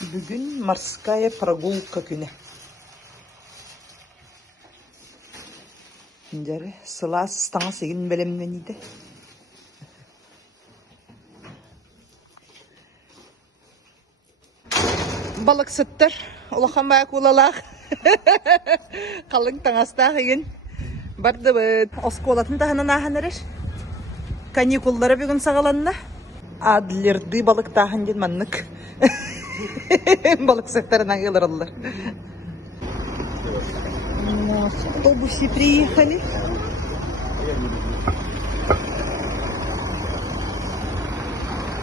Bugün морская прогулка günü. Şimdi sıla stans segin belemleniydi. Balık sıttır. Olakan bayak ulalak. Kalın tangasta egin. Bardı oskolatın tahının ahanırır. Каникуллары bugün sağalanına. Adlerdi balık tahın den manlık. Balık sekторынан gelirler. На автобусе приехали.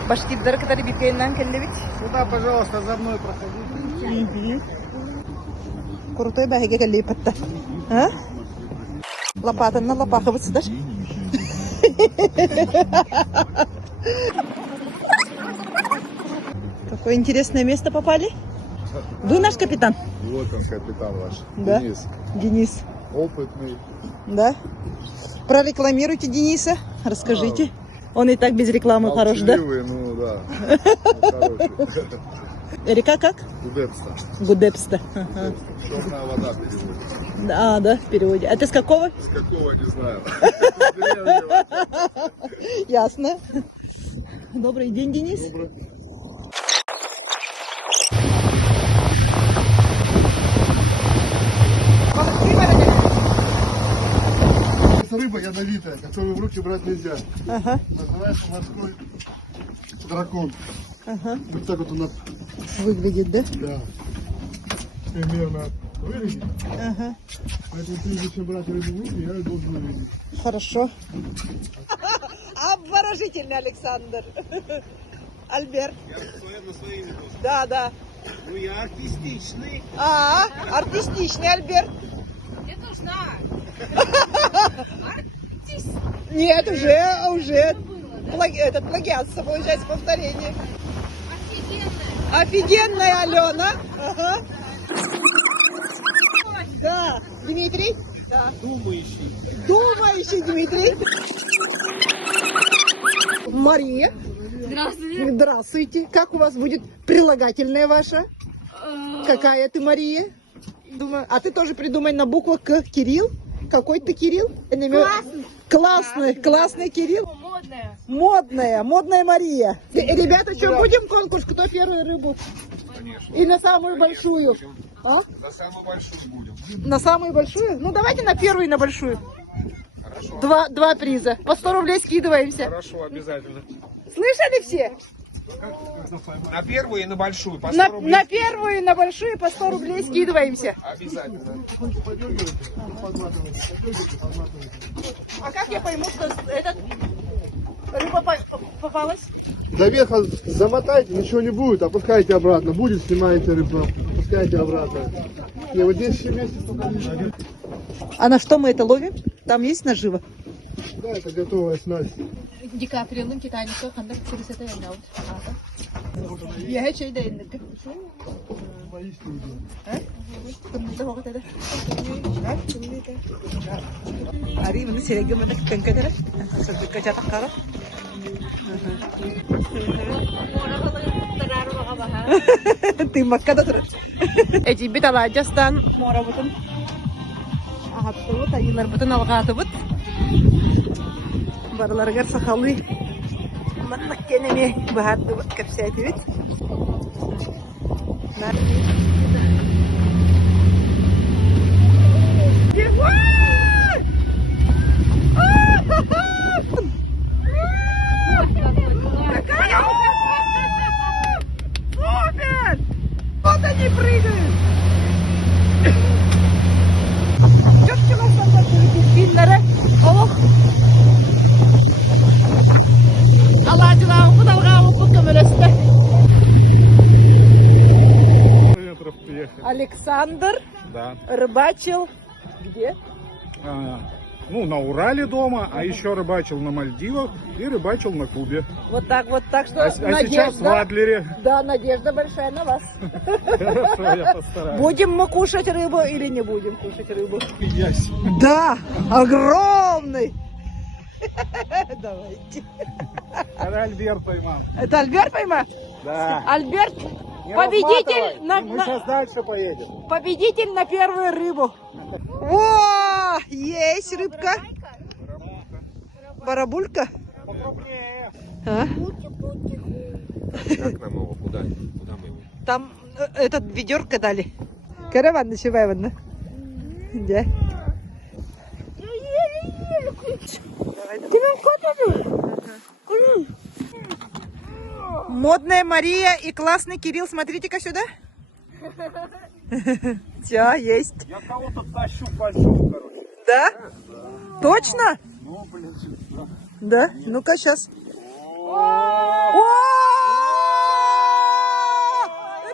Башкирдар, которые бикейнан келлебит. Сюда, пожалуйста, за мной проходите. Крутой бәйге келлей патта. Лопатанна лопаха бытсыдар. Какое интересное место попали. Вы наш капитан? Вот он, капитан ваш. Да? Денис. Денис. Опытный. Да? Прорекламируйте Дениса. Расскажите. Он и так без рекламы хорош, да? Ну да. Ну, хороший. Река как? Гудепста. Гудепста. Черная вода переводится. А, да, в переводе. А ты с какого? С какого, не знаю. Ясно. Добрый день, Денис. Добрый. Рыба ядовитая, которую в руки брать нельзя. Ага. Называется морской дракон. Ага. Вот так вот она, Выглядит, да? да, примерно выглядит. Ага. Поэтому прежде чем брать рыбу в руки, я ее должен увидеть. Хорошо. Обворожительный Александр. Альберт. Я на свои виду. Да, да. Ну я артистичный. Артистичный Альберт. Это уж знаю. Нет, уже. Этот плагиатство, получается, повторение. Офигенная. Офигенная Алена. Ага. Да. Дмитрий? Да. Думающий Дмитрий. Мария. Здравствуйте. Здравствуйте. Как у вас будет прилагательное ваше? Какая ты, Мария? Думаю, а ты тоже придумай на букву К. Кирилл? Какой ты Кирилл? Классный Кирилл. Модная Мария. Ребята, что, будем конкурс? Кто первую рыбу? Конечно. И на самую большую? А? На самую большую будем. На самую большую? Ну, давайте на первую и на большую. Хорошо. Два приза. По 100 рублей скидываемся. Хорошо, обязательно. Слышали все? На первую и на большую по 100 рублей. На первую и на большую по 100 рублей скидываемся. Обязательно. А как я пойму, что этот рыба попалась? До верха замотайте, ничего не будет, опускайте обратно. Будет, снимаете рыбу, опускайте обратно. И вот здесь еще месяц только лежит. А на что мы это ловим? Там есть наживо? Да, это готовая снасть. Ди Каприоның Титаникқа қандай көрсете ойнауды. Я чай да инде. Ари мені сереге мені кенкедер. Сырды качатак кара. Ты Маккада тұр. Эти бит алажастан мора бутын. Ағатты бұт, айылар бутын алғаты бұт. Барыларғар сақалы. Маннық кенеме бағарды бұт кәпсәті бұт. Супер! Вот они прыгают! Дилбирләре олық. Аладжылағы құдалға ұлқы көміресті. Александр Да. рыбачил где? Ну, на Урале дома, а еще рыбачил на Мальдивах и рыбачил на Кубе. Вот так, что А сейчас в Адлере. Да, надежда большая на вас. Хорошо, я постараюсь. Будем мы кушать рыбу или не будем кушать рыбу? Ясь. Да, огромный. Давайте. Это Альберт поймал. Это Альберт поймал? Да. Альберт Не Победитель разматывай, на- и мы на- сейчас дальше поедем. Победитель на первую рыбу. О, есть рыбка. Барабулька. Покрупнее. А? Как нам его? Куда мы его? Там этот ведерко дали. Караван начинай. Да. Модная Мария и классный Кирилл. Смотрите-ка сюда. Тя, есть. Я кого-то тащу большого, короче. Да? Точно? Ну, блин, Да? Ну-ка, сейчас.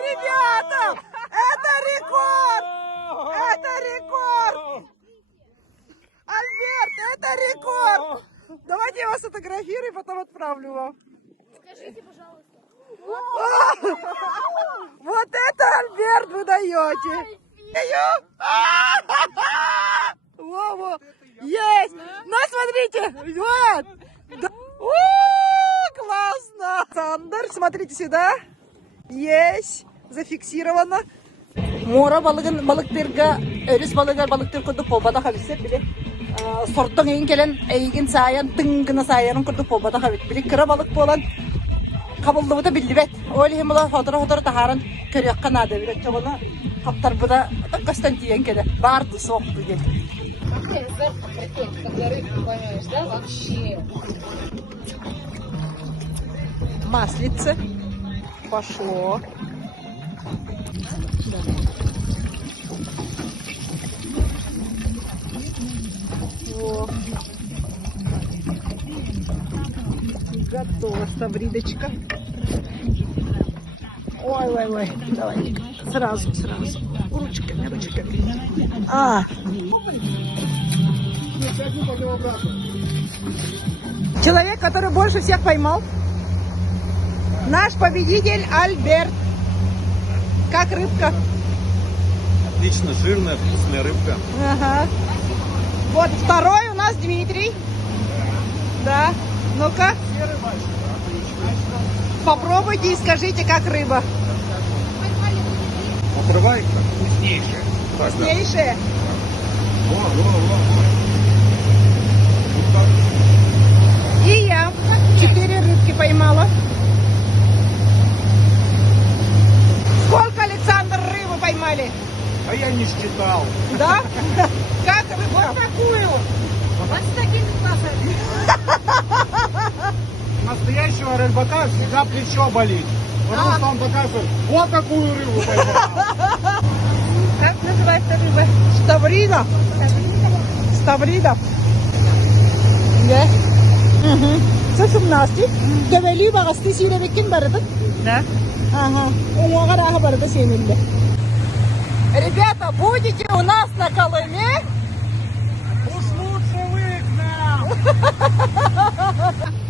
Ребята, это рекорд! Это рекорд! Альберт, это рекорд! Давайте я вас сфотографирую, потом отправлю вам. Скажите, пожалуйста. Вот это, Альберт, вы даете. Во-во. Есть! Ну, смотрите! Вот! Да. Классно! Сандер, смотрите сюда. Есть! Зафиксировано. Мора балыктырга, өрүс балыгар балыктыр курдук побада хабисе биле. Сорттон эйин келен эйгин саян тыңгына саянын курдук побада хабит. Биле кыра балык болан кабылдыбыта билдибет. Ойлихим була фотора тахарын көрөккө нада биле. Чогону каптар буда кастан тиен келе. Барды сокту дел. Когда рыбку поймаешь, да, вообще. Маслице. Пошло. Во. Готово, ставридочка. Ой. Давай. Сразу. Ручками. Человек, который больше всех поймал. Наш победитель Альберт. Как рыбка? Отлично, жирная, вкусная рыбка. Ага. Вот второй у нас Дмитрий. Да. Ну-ка. Попробуйте и скажите, как рыба. Попробуй, вкуснейшая. Вкуснейшая. И я 4 рыбки поймала. Сколько, Александр, рыбы поймали? А я не считал. Да? Как рыбу? Вот такую. Вот с такими глазами. Настоящего рыбака всегда плечо болит. Потому что он показывает, вот такую рыбу поймал. Как называется рыба? Ставрида. Ставрида. Да. Сосум насти. Гавели багасты сире бекин барады. Да. Ага. Умога раха барады сенилде. Ребята, будете у нас на Колыме? Уж лучше вы к нам.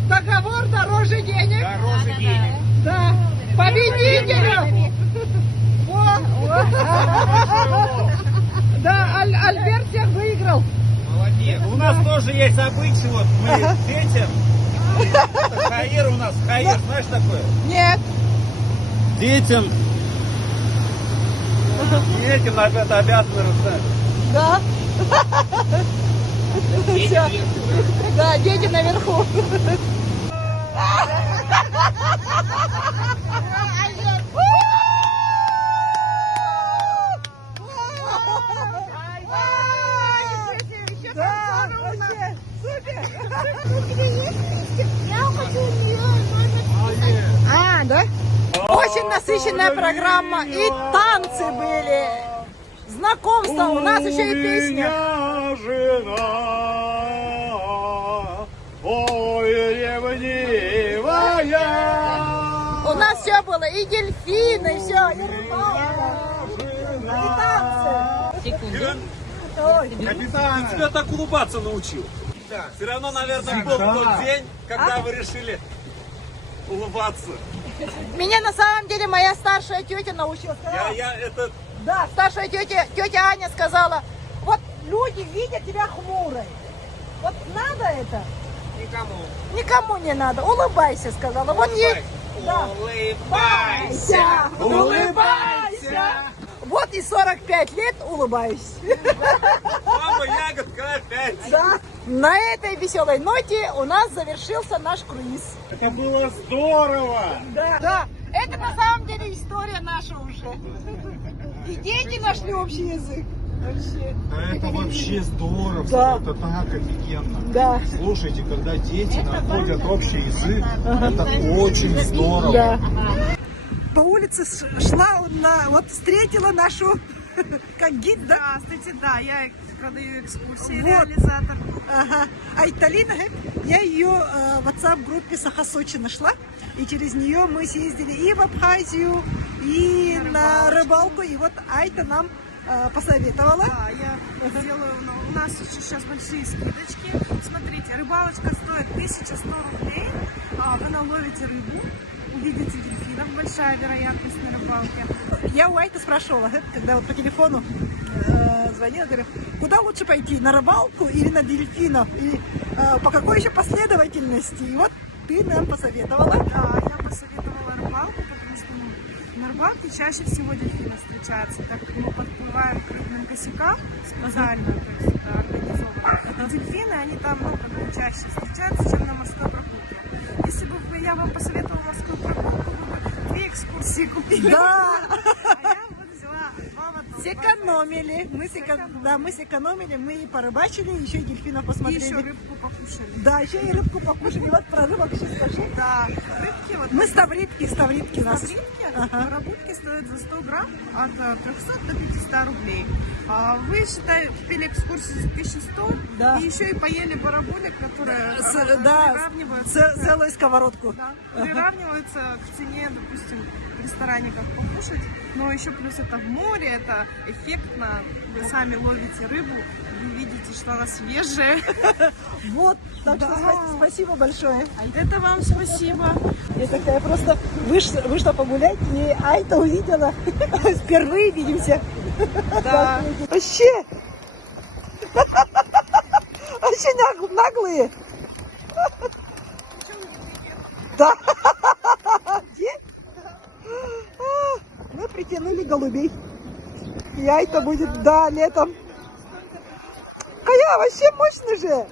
Договор дороже денег. Дороже денег. Да. Победителю. Да, Альберт всех выиграл. Молодец. У нас тоже есть обычай, вот мы детям. Это хаир у нас, хаир, знаешь такое? Нет. Детям. Детям это обязаны раздать. Да. Всё. Да, дети наверху. Да, вообще, супер. Я хочу у нее А, да? Очень насыщенная программа. И танцы были. Знакомство. У нас еще и песня. Жена, ой, ревнивая. У нас все было. И дельфины, и все. И рыбалка. И танцы. Ой. Капитан. Тебя так улыбаться научил. Да. Все равно, наверное, был тот день, когда вы решили улыбаться. Меня на самом деле моя старшая тетя научила. Это... Да, старшая тетя Аня сказала, вот люди видят тебя хмурой. Вот надо это? Никому. Никому не надо. Улыбайся, сказала. Вот ей Улыбайся! Улыбайся! Вот и 45 лет улыбаюсь. Мама, ягодка опять! Да. На этой веселой ноте у нас завершился наш круиз. Это было здорово! Да. Да. Это на самом деле история наша уже. И дети нашли общий язык. Вообще. Да это вообще здорово, Да. это так офигенно. Да. Слушайте, когда дети находят общий язык, это очень здорово. Да. По улице шла, вот встретила нашу, как гид, да? Здравствуйте, да, я продаю экскурсии, Вот. реализатор. Ага. Айталина, я ее в WhatsApp-группе Саха-Сочи нашла, и через нее мы съездили и в Абхазию, и на рыбалку, и вот Айта нам посоветовала. Да, я делаю, у нас сейчас большие скидочки. Смотрите, рыбалочка стоит 1100 рублей, вы наловите рыбу, увидите дельфинов, большая вероятность на рыбалке. Я у Айты спрашивала, когда вот по телефону звонила, говорю, куда лучше пойти, на рыбалку или на дельфинов, и по какой еще последовательности. И вот ты нам посоветовала. Да, я посоветовала рыбалку, потому что на рыбалке чаще всего дельфины встречаются, так как мы подплываем к рыбным косякам специально, то есть это организовано. Но дельфины, они там чаще встречаются, чем на морской прогулке. Если бы я вам посоветовала морскую прогулку, вы бы 2 экскурсии купили. Да! А я вот взяла 2 в одном. Сэкономили. Мы сэкономили, мы и порыбачили, еще и дельфинов И посмотрели. еще рыбку покушали. Да, еще и рыбку покушали. Вот про рыбок еще скажи. Да, рыбки вот. Мы ставритки у нас. Ставритки, Ага. барабульки стоят за 100 грамм от 300 до 500 рублей. Вы, считай, купили экскурсию за 1100 Да. и еще и поели барабулек, которые Да, приравниваются, целую сковородку. да, приравниваются к цене, допустим, в ресторане как покушать. Но еще плюс это в море, это эффектно. Вы сами ловите рыбу, вы видите, что она свежая. Вот, так что Да. спасибо большое. Это вам спасибо. Я такая просто вышла погулять, и Айта увидела. Впервые видимся. Да. Вообще. Вообще наглые. Да. Где? Мы притянули голубей. И Айта будет, да, летом. Кая, вообще мощный же.